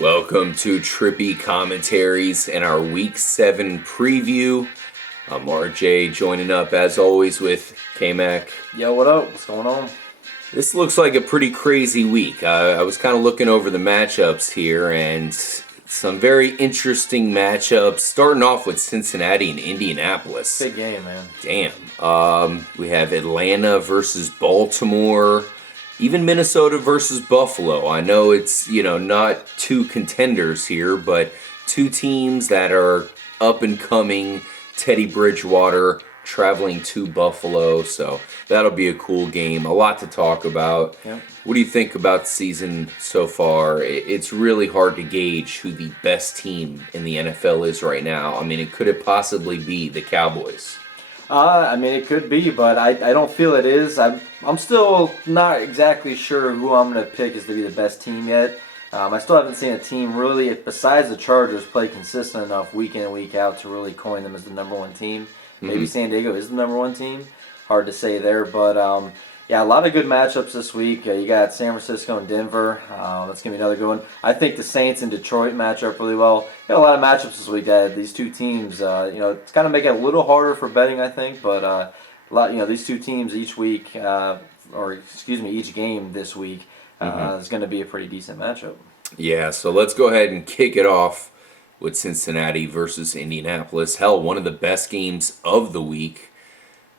Welcome to Trippy Commentaries and our Week 7 preview. I'm RJ, joining up as always with K-Mac. Yo, what up? What's going on? This looks like a pretty crazy week. I was kind of looking over the matchups here, and some very interesting matchups. Starting off with Cincinnati and Indianapolis. Big game, man. Damn. We have Atlanta versus Baltimore. Even Minnesota versus Buffalo. I know it's, not two contenders here, but two teams that are up and coming. Teddy Bridgewater traveling to Buffalo, so that'll be a cool game. A lot to talk about. Yep. What do you think about the season so far? It's really hard to gauge who the best team in the NFL is right now. I mean, could it possibly be the Cowboys? It could be, but I don't feel it is. I'm still not exactly sure who I'm going to pick is to be the best team yet. I still haven't seen a team really, besides the Chargers, play consistent enough week in and week out to really coin them as the number one team. Maybe San Diego is the number one team. Hard to say there, but a lot of good matchups this week. You got San Francisco and Denver. That's going to be another good one. I think the Saints and Detroit match up really well. Got a lot of matchups this week that these two teams, it's kind of make it a little harder for betting, I think, but these two teams each week, each game this week is going to be a pretty decent matchup. Yeah, so let's go ahead and kick it off with Cincinnati versus Indianapolis. Hell, one of the best games of the week.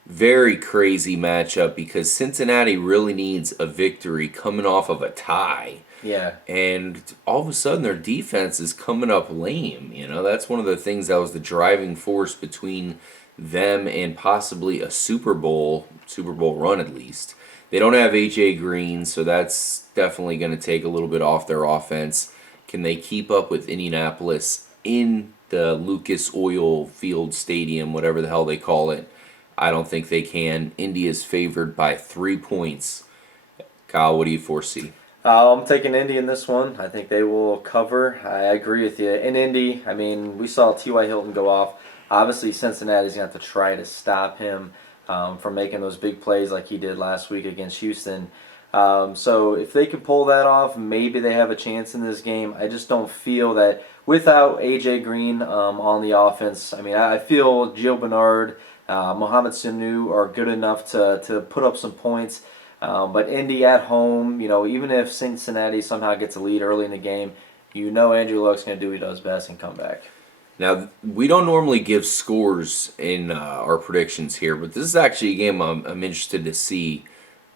Very crazy matchup because Cincinnati really needs a victory coming off of a tie. Yeah. And all of a sudden their defense is coming up lame. That's one of the things that was the driving force between them and possibly a Super Bowl run at least. They don't have A.J. Green, so that's definitely going to take a little bit off their offense. Can they keep up with Indianapolis in the Lucas Oil Field Stadium, whatever the hell they call it? I don't think they can. Indy is favored by 3 points. Kyle, what do you foresee? I'm taking Indy in this one. I think they will cover. I agree with you. In Indy, we saw T.Y. Hilton go off. Obviously, Cincinnati's going to have to try to stop him from making those big plays like he did last week against Houston. So if they can pull that off, maybe they have a chance in this game. I just don't feel that without A.J. Green on the offense. I feel Gio Bernard, Mohamed Sanu are good enough to put up some points. But Indy at home, even if Cincinnati somehow gets a lead early in the game, Andrew Luck's going to do what he does best and come back. Now, we don't normally give scores in our predictions here, but this is actually a game I'm interested to see,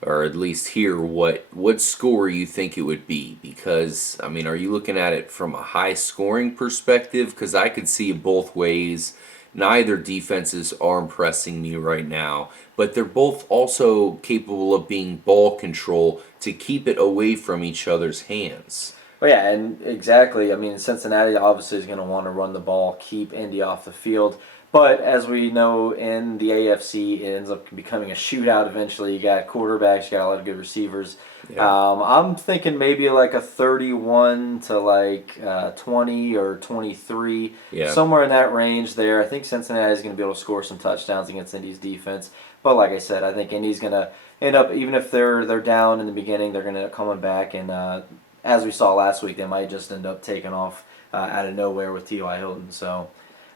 or at least hear what score you think it would be. Because, are you looking at it from a high-scoring perspective? Because I could see it both ways. Neither defenses are impressing me right now, but they're both also capable of being ball control to keep it away from each other's hands. Well, yeah, and exactly. Cincinnati obviously is going to want to run the ball, keep Indy off the field. But as we know in the AFC, it ends up becoming a shootout eventually. You got quarterbacks, you got a lot of good receivers. Yeah. I'm thinking maybe like a 31 to 20 or 23, somewhere in that range there. I think Cincinnati is going to be able to score some touchdowns against Indy's defense. But like I said, I think Indy's going to end up, even if they're down in the beginning, they're going to end up coming back. And as we saw last week, they might just end up taking off out of nowhere with T.Y. Hilton. So.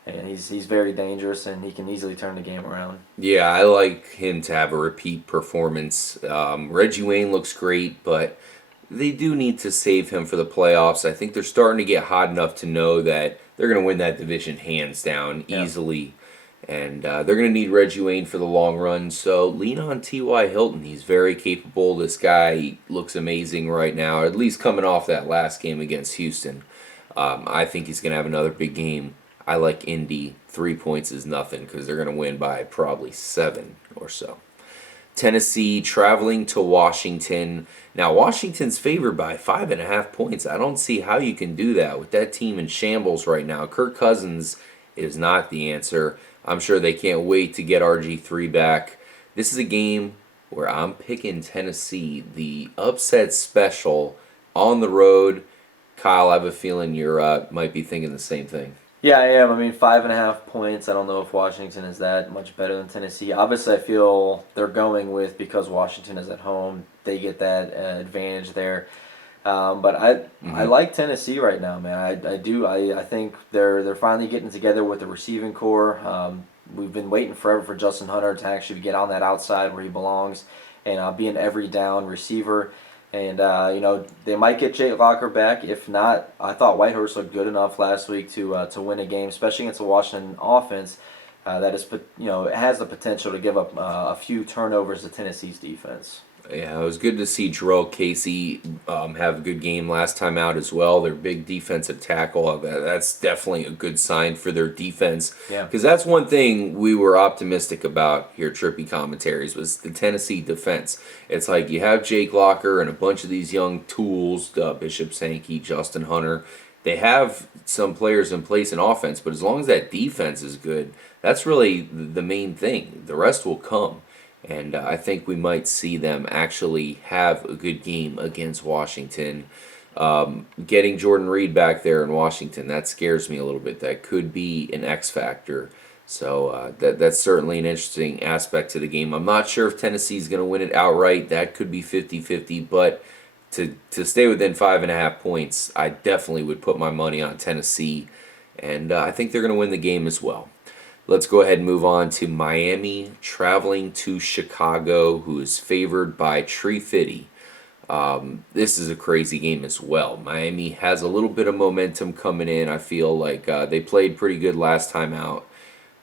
And he's very dangerous, and he can easily turn the game around. Yeah, I like him to have a repeat performance. Reggie Wayne looks great, but they do need to save him for the playoffs. I think they're starting to get hot enough to know that they're going to win that division hands down easily. And they're going to need Reggie Wayne for the long run. So lean on T.Y. Hilton. He's very capable. This guy looks amazing right now, at least coming off that last game against Houston. I think he's going to have another big game. I like Indy. 3 points is nothing because they're going to win by probably 7 or so. Tennessee traveling to Washington. Now, Washington's favored by 5.5 points. I don't see how you can do that with that team in shambles right now. Kirk Cousins is not the answer. I'm sure they can't wait to get RG3 back. This is a game where I'm picking Tennessee, the upset special on the road. Kyle, I have a feeling you might be thinking the same thing. Yeah, I am. 5.5 points. I don't know if Washington is that much better than Tennessee. Obviously, I feel they're going with because Washington is at home. They get that advantage there. But I like Tennessee right now, man. I do. I think they're finally getting together with the receiving core. We've been waiting forever for Justin Hunter to actually get on that outside where he belongs and be an every down receiver. And they might get Jake Locker back. If not, I thought Whitehurst looked good enough last week to win a game, especially against the Washington offense that is it has the potential to give up a few turnovers to Tennessee's defense. Yeah, it was good to see Jarrell Casey have a good game last time out as well. Their big defensive tackle, that's definitely a good sign for their defense. Yeah. Because that's one thing we were optimistic about here at Trippy Commentaries was the Tennessee defense. It's like you have Jake Locker and a bunch of these young tools, Bishop Sankey, Justin Hunter. They have some players in place in offense, but as long as that defense is good, that's really the main thing. The rest will come. And I think we might see them actually have a good game against Washington. Getting Jordan Reed back there in Washington, that scares me a little bit. That could be an X factor. So that's certainly an interesting aspect to the game. I'm not sure if Tennessee's going to win it outright. That could be 50-50. But to stay within 5.5 points, I definitely would put my money on Tennessee. And I think they're going to win the game as well. Let's go ahead and move on to Miami traveling to Chicago, who is favored by Trippy. This is a crazy game as well. Miami has a little bit of momentum coming in. I feel like they played pretty good last time out.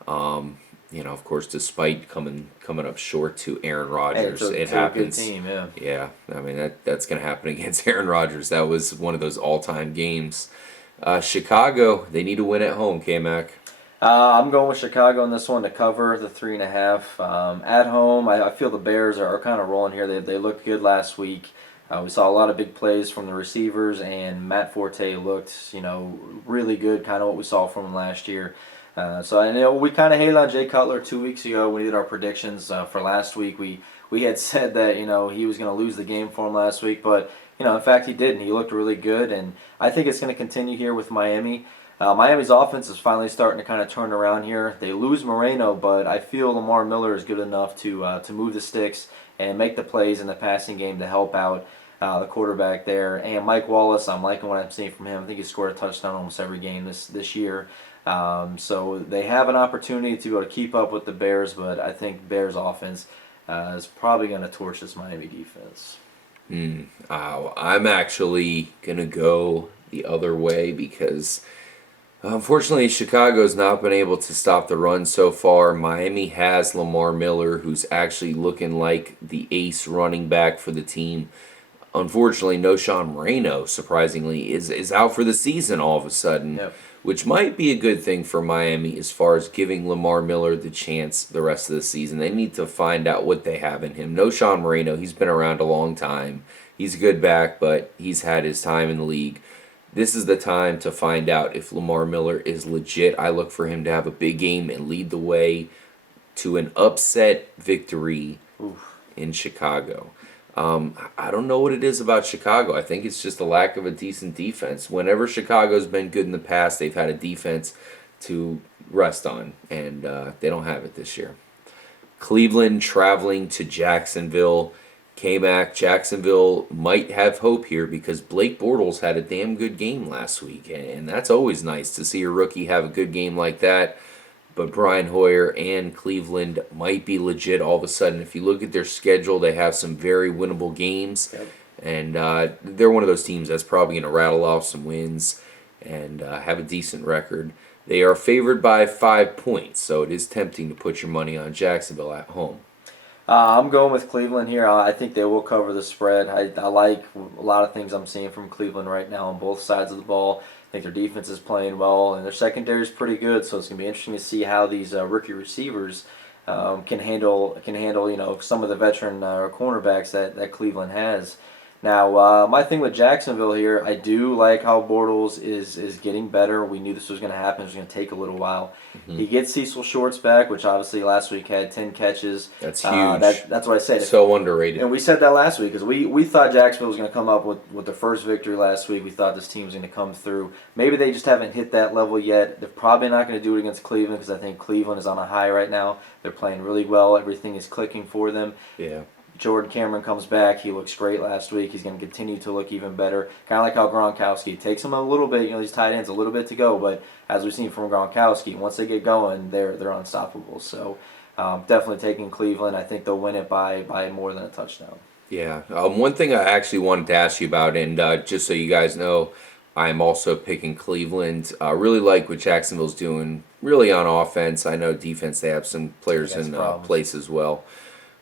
Of course, despite coming up short to Aaron Rodgers, it happens. A good team, yeah. Yeah, I mean that's going to happen against Aaron Rodgers. That was one of those all-time games. Chicago, they need to win at home. K-Mac. I'm going with Chicago in this one to cover the 3.5. At home, I feel the Bears are kind of rolling here. They looked good last week. We saw a lot of big plays from the receivers, and Matt Forte looked, really good, kind of what we saw from him last year. So I know we kind of hated on Jay Cutler 2 weeks ago. We did our predictions for last week. We had said that he was going to lose the game for him last week, but in fact he didn't. He looked really good, and I think it's going to continue here with Miami. Miami's offense is finally starting to kind of turn around here. They lose Moreno, but I feel Lamar Miller is good enough to move the sticks and make the plays in the passing game to help out the quarterback there. And Mike Wallace, I'm liking what I'm seeing from him. I think he scored a touchdown almost every game this year. So they have an opportunity to be able to keep up with the Bears, but I think Bears offense is probably going to torch this Miami defense. I'm actually going to go the other way because unfortunately, Chicago's not been able to stop the run so far. Miami has Lamar Miller, who's actually looking like the ace running back for the team. Unfortunately, Noshawn Moreno, surprisingly, is out for the season all of a sudden, which might be a good thing for Miami as far as giving Lamar Miller the chance the rest of the season. They need to find out what they have in him. Noshawn Moreno, he's been around a long time. He's a good back, but he's had his time in the league. This is the time to find out if Lamar Miller is legit. I look for him to have a big game and lead the way to an upset victory in Chicago. I don't know what it is about Chicago. I think it's just a lack of a decent defense. Whenever Chicago's been good in the past, they've had a defense to rest on, and they don't have it this year. Cleveland traveling to Jacksonville. K-Mac, Jacksonville might have hope here because Blake Bortles had a damn good game last week, and that's always nice to see a rookie have a good game like that. But Brian Hoyer and Cleveland might be legit all of a sudden. If you look at their schedule, they have some very winnable games, and they're one of those teams that's probably going to rattle off some wins and have a decent record. They are favored by 5 points, so it is tempting to put your money on Jacksonville at home. I'm going with Cleveland here. I think they will cover the spread. I like a lot of things I'm seeing from Cleveland right now on both sides of the ball. I think their defense is playing well, and their secondary is pretty good. So it's going to be interesting to see how these rookie receivers can handle some of the veteran cornerbacks that Cleveland has. Now, my thing with Jacksonville here, I do like how Bortles is getting better. We knew this was going to happen. It was going to take a little while. He gets Cecil Shorts back, which obviously last week had 10 catches. That's huge. That's what I said. So underrated. And we said that last week because we thought Jacksonville was going to come up with the first victory last week. We thought this team was going to come through. Maybe they just haven't hit that level yet. They're probably not going to do it against Cleveland because I think Cleveland is on a high right now. They're playing really well. Everything is clicking for them. Yeah. Jordan Cameron comes back. He looks great last week. He's going to continue to look even better. Kind of like how Gronkowski takes him a little bit. These tight ends a little bit to go, but as we've seen from Gronkowski, once they get going, they're unstoppable. So definitely taking Cleveland. I think they'll win it by more than a touchdown. Yeah. One thing I actually wanted to ask you about, and just so you guys know, I'm also picking Cleveland. Really like what Jacksonville's doing, really on offense. I know defense, they have some players in place as well.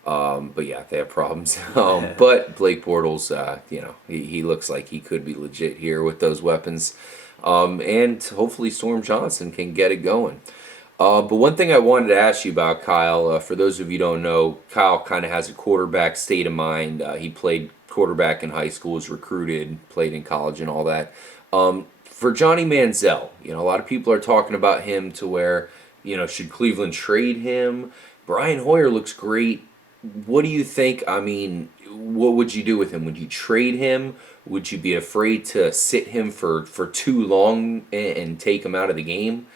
But yeah, they have problems. But Blake Bortles, he looks like he could be legit here with those weapons. And hopefully Storm Johnson can get it going. But one thing I wanted to ask you about, Kyle, for those of you who don't know, Kyle kind of has a quarterback state of mind. He played quarterback in high school, was recruited, played in college and all that. For Johnny Manziel, a lot of people are talking about him to where, should Cleveland trade him? Brian Hoyer looks great. What do you think? I mean, what would you do with him? Would you trade him? Would you be afraid to sit him for too long and take him out of the game?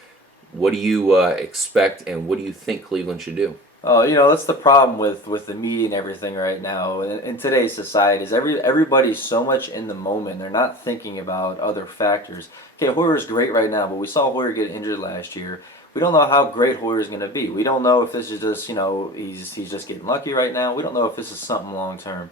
What do you expect, and what do you think Cleveland should do? Oh, that's the problem with the media and everything right now in today's society is everybody's so much in the moment. They're not thinking about other factors. Okay, Hoyer's great right now, but we saw Hoyer get injured last year. We don't know how great Hoyer's going to be. We don't know if this is just, he's just getting lucky right now. We don't know if this is something long term.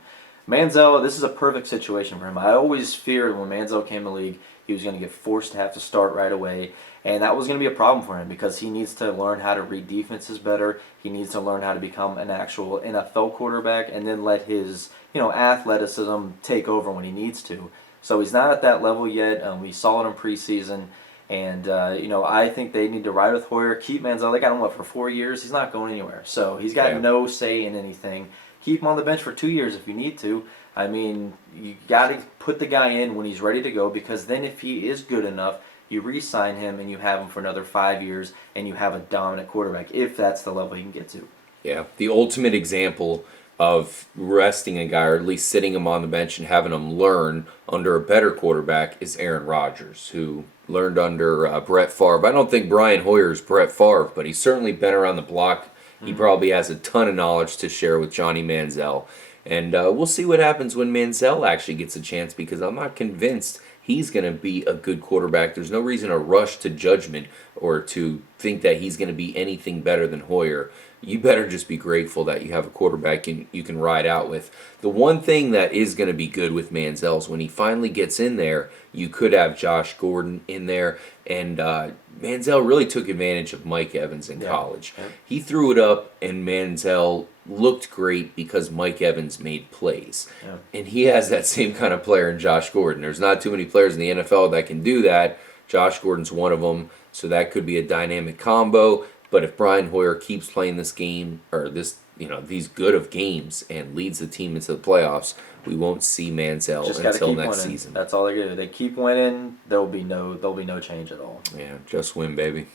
Manziel, this is a perfect situation for him. I always feared when Manziel came to the league, he was going to get forced to have to start right away. And that was going to be a problem for him because he needs to learn how to read defenses better. He needs to learn how to become an actual NFL quarterback and then let his, athleticism take over when he needs to. So he's not at that level yet. We saw it in preseason. And, I think they need to ride with Hoyer. Keep Manziel. They got him, for 4 years? He's not going anywhere. So he's got no say in anything. Keep him on the bench for 2 years if you need to. I mean, you got to put the guy in when he's ready to go because then if he is good enough, you re-sign him and you have him for another 5 years and you have a dominant quarterback if that's the level he can get to. Yeah, the ultimate example of resting a guy or at least sitting him on the bench and having him learn under a better quarterback is Aaron Rodgers, who learned under Brett Favre. I don't think Brian Hoyer is Brett Favre, but he's certainly been around the block. He probably has a ton of knowledge to share with Johnny Manziel. And we'll see what happens when Manziel actually gets a chance because I'm not convinced he's going to be a good quarterback. There's no reason to rush to judgment or to think that he's going to be anything better than Hoyer. You better just be grateful that you have a quarterback you can ride out with. The one thing that is going to be good with Manziel is when he finally gets in there, you could have Josh Gordon in there. And Manziel really took advantage of Mike Evans in college. Yeah. He threw it up, and Manziel looked great because Mike Evans made plays. Yeah. And he has that same kind of player in Josh Gordon. There's not too many players in the NFL that can do that. Josh Gordon's one of them, so that could be a dynamic combo. But if Brian Hoyer keeps playing this game, or these good of games, and leads the team into the playoffs, we won't see Manziel until next season. That's all they do. They keep winning. There'll be no change at all. Yeah, just win, baby.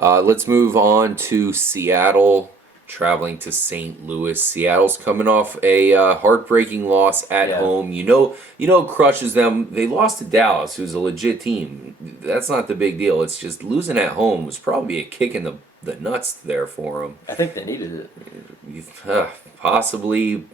Let's move on to Seattle, traveling to St. Louis. Seattle's coming off a heartbreaking loss at home. It crushes them. They lost to Dallas, who's a legit team. That's not the big deal. It's just losing at home was probably a kick in the nuts there for them. I think they needed it. Possibly.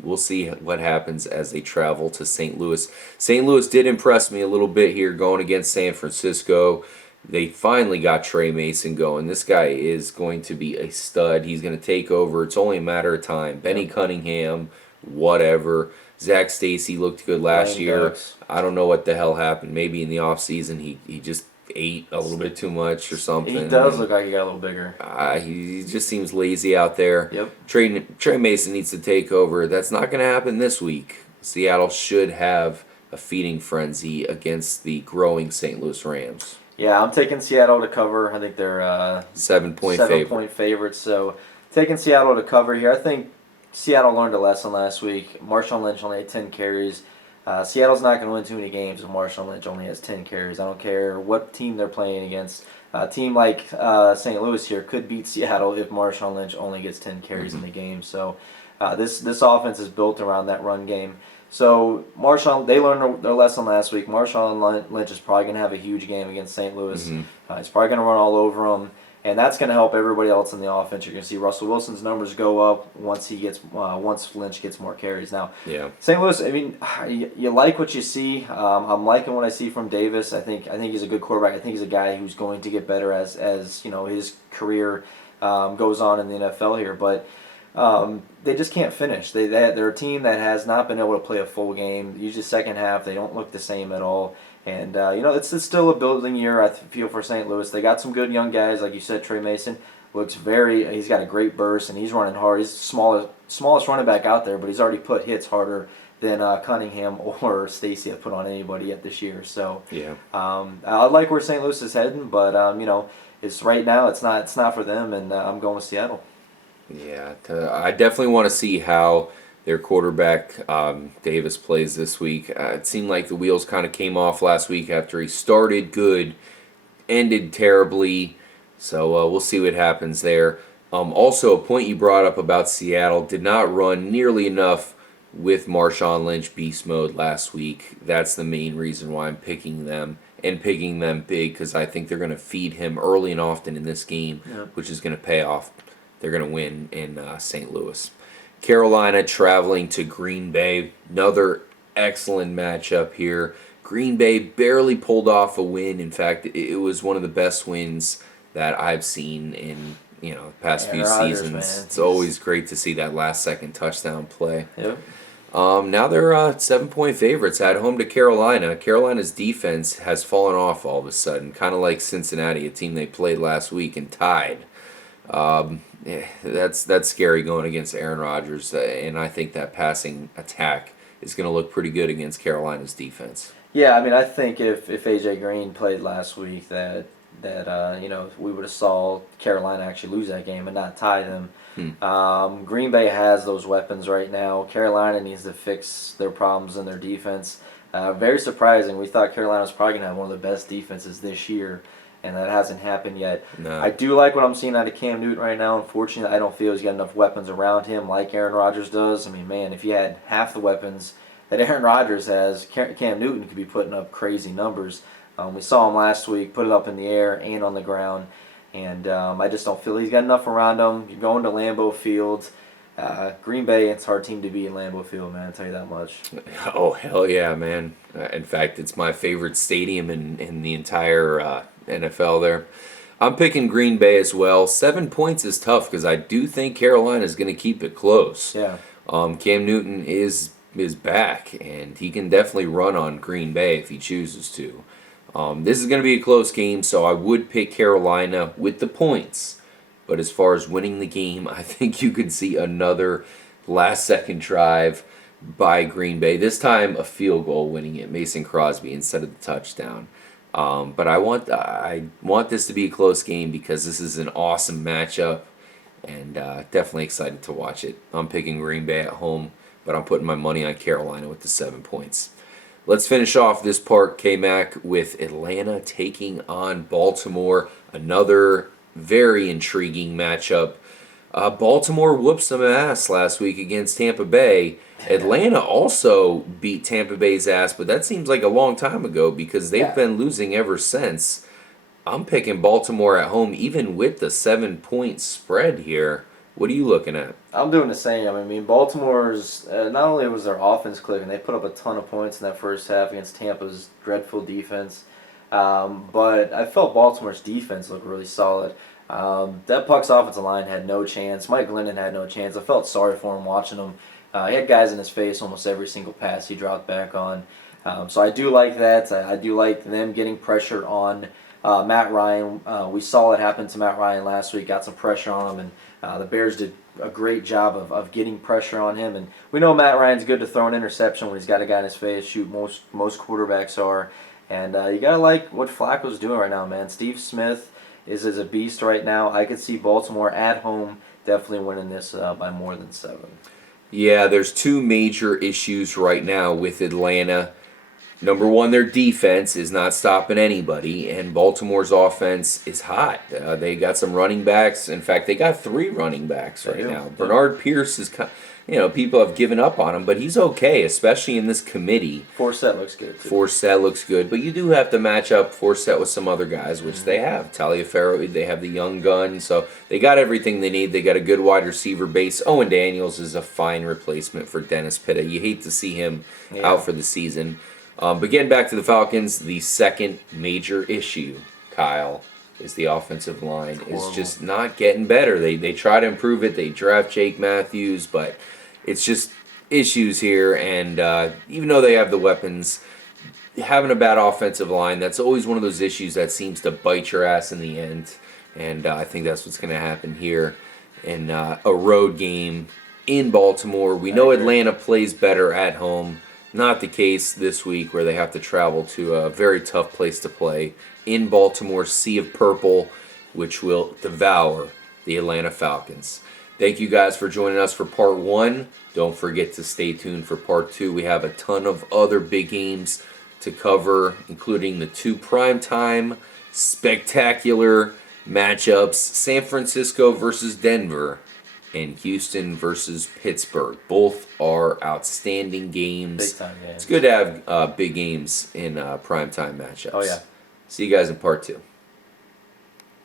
We'll see what happens as they travel to St. Louis. St. Louis did impress me a little bit here going against San Francisco. They finally got Trey Mason going. This guy is going to be a stud. He's going to take over. It's only a matter of time. Benny Cunningham, whatever. Zach Stacy looked good last year. Ducks. I don't know what the hell happened. Maybe in the offseason he just ate a little bit too much or something. He does look like he got a little bigger. He just seems lazy out there. Yep. Trey Mason needs to take over. That's not going to happen this week. Seattle should have a feeding frenzy against the growing St. Louis Rams. Yeah, I'm taking Seattle to cover. I think they're 7-point favorites. So taking Seattle to cover here. I think Seattle learned a lesson last week. Marshawn Lynch only had 10 carries. Seattle's not going to win too many games if Marshawn Lynch only has 10 carries. I don't care what team they're playing against. A team like St. Louis here could beat Seattle if Marshawn Lynch only gets 10 carries in the game. So this offense is built around that run game. So they learned their lesson last week. Marshawn Lynch is probably going to have a huge game against St. Louis. He's probably going to run all over them. And that's going to help everybody else in the offense. You're going to see Russell Wilson's numbers go up once Lynch gets more carries. Now, Yeah. St. Louis, I mean, you like what you see. I'm liking what I see from Davis. I think he's a good quarterback. I think he's a guy who's going to get better as his career goes on in the NFL here. But they just can't finish. They're a team that has not been able to play a full game. Usually second half, they don't look the same at all. And, it's still a building year, I feel, for St. Louis. They got some good young guys, like you said. Trey Mason he's got a great burst, and he's running hard. He's the smallest running back out there, but he's already put hits harder than Cunningham or Stacy have put on anybody yet this year. So, Yeah. I like where St. Louis is heading, but, it's right now, it's not for them, and I'm going with Seattle. Yeah, I definitely want to see how their quarterback Davis plays this week. It seemed like the wheels kind of came off last week after he started good, ended terribly. So we'll see what happens there. Also, a point you brought up about Seattle did not run nearly enough with Marshawn Lynch beast mode last week. That's the main reason why I'm picking them and picking them big, because I think they're going to feed him early and often in this game, which is going to pay off. They're going to win in St. Louis. Carolina traveling to Green Bay. Another excellent matchup here. Green Bay barely pulled off a win. In fact, it was one of the best wins that I've seen in the past few seasons. Man. It's always great to see that last-second touchdown play. Yep. Now they're 7-point favorites at home to Carolina. Carolina's defense has fallen off all of a sudden, kind of like Cincinnati, a team they played last week and tied. That's scary going against Aaron Rodgers, and I think that passing attack is going to look pretty good against Carolina's defense. Yeah, I mean, I think if AJ Green played last week, that we would have saw Carolina actually lose that game and not tie them. Green Bay has those weapons right now. Carolina needs to fix their problems in their defense. Very surprising. We thought Carolina was probably going to have one of the best defenses this year, and that hasn't happened yet. No. I do like what I'm seeing out of Cam Newton right now. Unfortunately, I don't feel he's got enough weapons around him like Aaron Rodgers does. I mean, man, if he had half the weapons that Aaron Rodgers has, Cam Newton could be putting up crazy numbers. We saw him last week put it up in the air and on the ground, and I just don't feel he's got enough around him. You're going to Lambeau Field. Green Bay, it's a hard team to beat in Lambeau Field, man, I'll tell you that much. Oh, hell yeah, man. In fact, it's my favorite stadium in the entire NFL there. I'm picking Green Bay as well. 7 points is tough because I do think Carolina is going to keep it close. Yeah. Cam Newton is back, and he can definitely run on Green Bay if he chooses to. This is going to be a close game, so I would pick Carolina with the points. But as far as winning the game, I think you could see another last-second drive by Green Bay. This time, a field goal winning it, Mason Crosby instead of the touchdown. But I want this to be a close game because this is an awesome matchup, and definitely excited to watch it. I'm picking Green Bay at home, but I'm putting my money on Carolina with the 7 points. Let's finish off this part, K-Mac, with Atlanta taking on Baltimore. Another very intriguing matchup. Baltimore whooped some ass last week against Tampa Bay. Atlanta also beat Tampa Bay's ass, but that seems like a long time ago because they've been losing ever since. I'm picking Baltimore at home, even with the 7-point spread here. What are you looking at? I'm doing the same. I mean, Baltimore's, not only was their offense clicking, they put up a ton of points in that first half against Tampa's dreadful defense. But I felt Baltimore's defense looked really solid. That Puck's offensive line had no chance. Mike Glennon had no chance. I felt sorry for him watching him. He had guys in his face almost every single pass he dropped back on. So I do like that. I do like them getting pressure on Matt Ryan. We saw it happen to Matt Ryan last week, got some pressure on him, and the Bears did a great job of getting pressure on him. And we know Matt Ryan's good to throw an interception when he's got a guy in his face, shoot most quarterbacks are. And you got to like what Flacco's doing right now, man. Steve Smith is a beast right now. I could see Baltimore at home definitely winning this by more than 7. Yeah, there's two major issues right now with Atlanta. Number one, their defense is not stopping anybody, and Baltimore's offense is hot. They got some running backs. In fact, they got 3 running backs right now. Bernard Pierce is, people have given up on him, but he's okay, especially in this committee. Forsett looks good, too. Forsett looks good, but you do have to match up Forsett with some other guys, which they have. Taliaferro, they have the young gun, so they got everything they need. They got a good wide receiver base. Owen Daniels is a fine replacement for Dennis Pitta. You hate to see him out for the season. But getting back to the Falcons, the second major issue, Kyle, is the offensive line is just not getting better. They try to improve it. They draft Jake Matthews, but it's just issues here. And even though they have the weapons, having a bad offensive line, that's always one of those issues that seems to bite your ass in the end. And I think that's what's going to happen here in a road game in Baltimore. We know Atlanta plays better at home. Not the case this week, where they have to travel to a very tough place to play in Baltimore's Sea of Purple, which will devour the Atlanta Falcons. Thank you guys for joining us for part 1. Don't forget to stay tuned for part 2. We have a ton of other big games to cover, including the 2 primetime spectacular matchups, San Francisco versus Denver and Houston versus Pittsburgh. Both are outstanding games. Big time games. It's good to have big games in primetime matchups. Oh, yeah. See you guys in part 2.